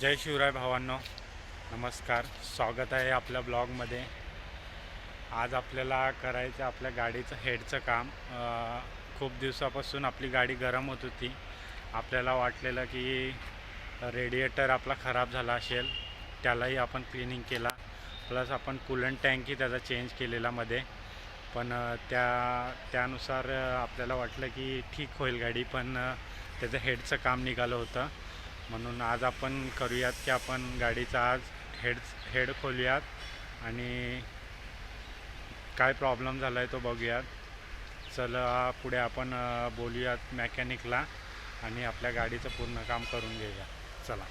जय शिवराय भावांनो, नमस्कार. स्वागत आहे आपल्या ब्लॉगमध्ये. आज आपल्याला करायचं आपल्या गाडीचं हेडचं काम. खूप दिवसापासून आपली गाडी गरम होत होती. आपल्याला वाटलेलं की रेडिएटर आपला खराब झाला असेल, त्यालाही आपण क्लिनिंग केला. प्लस आपण कूलंट टँकही त्याचा चेंज केलेला मध्ये. पण त्यानुसार आपल्याला वाटलं की ठीक होईल गाडी, पण त्याचं हेडचं काम निघालं होतं. म्हणून आज आपण करूयात की आपण गाडीचा आज हेड खोलूयात आणि काय प्रॉब्लेम झाला आहे तो बघूयात. चला पुढे आपण बोलूयात मॅकॅनिकला आणि आपल्या गाडीचं पूर्ण काम करून घेऊया. चला.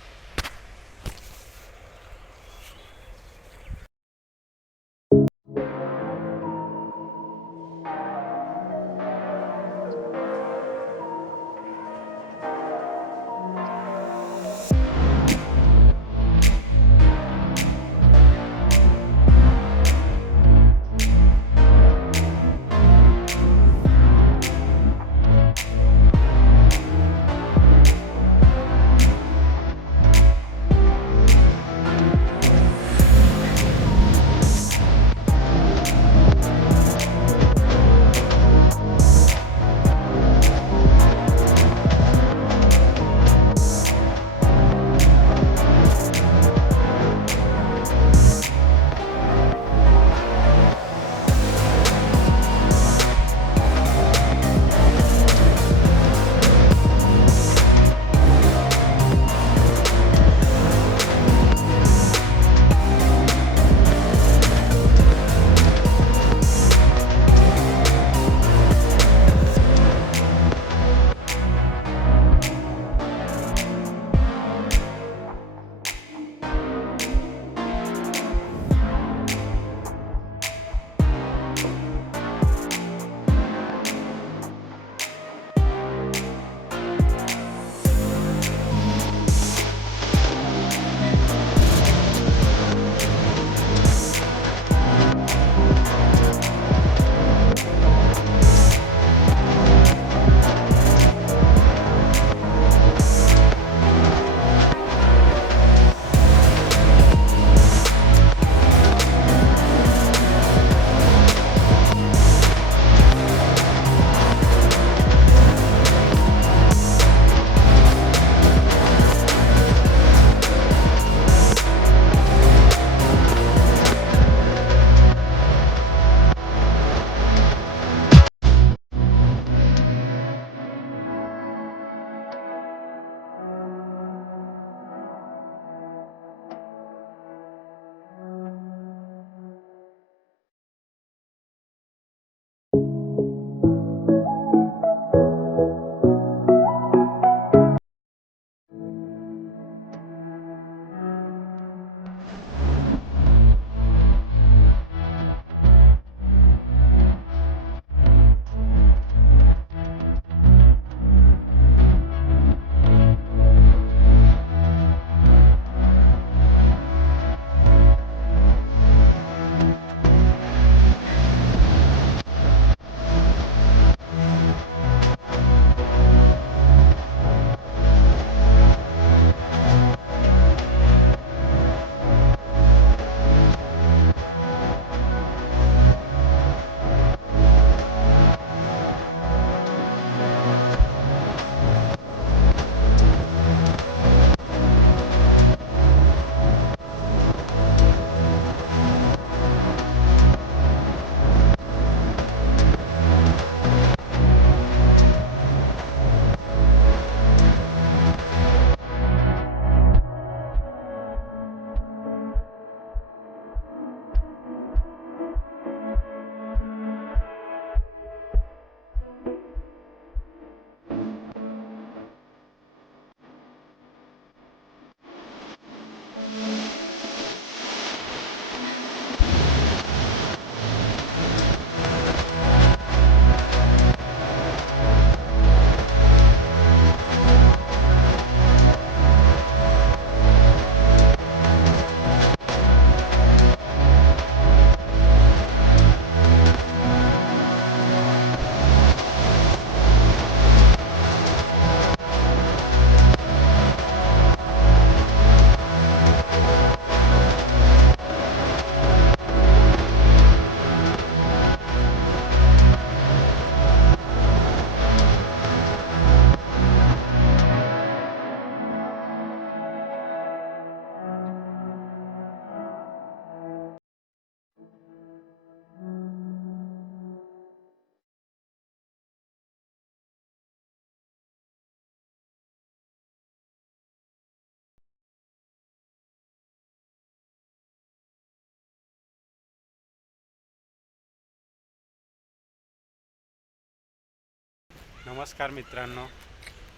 नमस्कार मित्रांनो,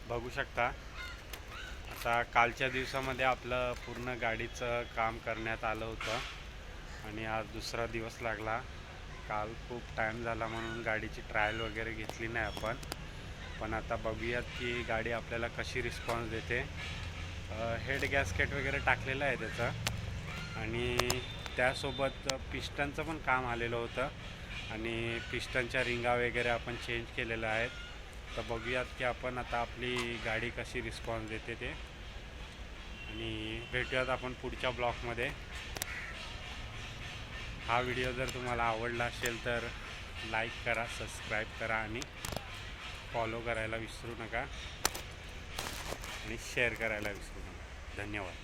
बघू शकता आता कालच्या दिवसामध्ये आपलं पूर्ण गाडीचं काम करण्यात आलं होतं आणि आज दुसरा दिवस लागला. काल खूप टाईम झाला म्हणून गाडीची ट्रायल वगैरे घेतली नाही आपण, पण आता बघूयात की गाडी आपल्याला कशी रिस्पॉन्स देते. हेड गॅस्केट वगैरे टाकलेलं आहे त्याचं आणि त्यासोबत पिस्टनचं पण काम आलेलं होतं आणि पिस्टनच्या रिंगा वगैरे आपण चेंज केलेल्या आहेत. तर बघूयात की आपण आता आपली गाडी कशी रिस्पॉन्स देते ते, आणि भेटूयात आपण पुढच्या ब्लॉगमध्ये. हा व्हिडिओ जर तुम्हाला आवडला असेल तर लाईक करा, सबस्क्राईब करा आणि फॉलो करायला विसरू नका आणि शेअर करायला विसरू नका. धन्यवाद.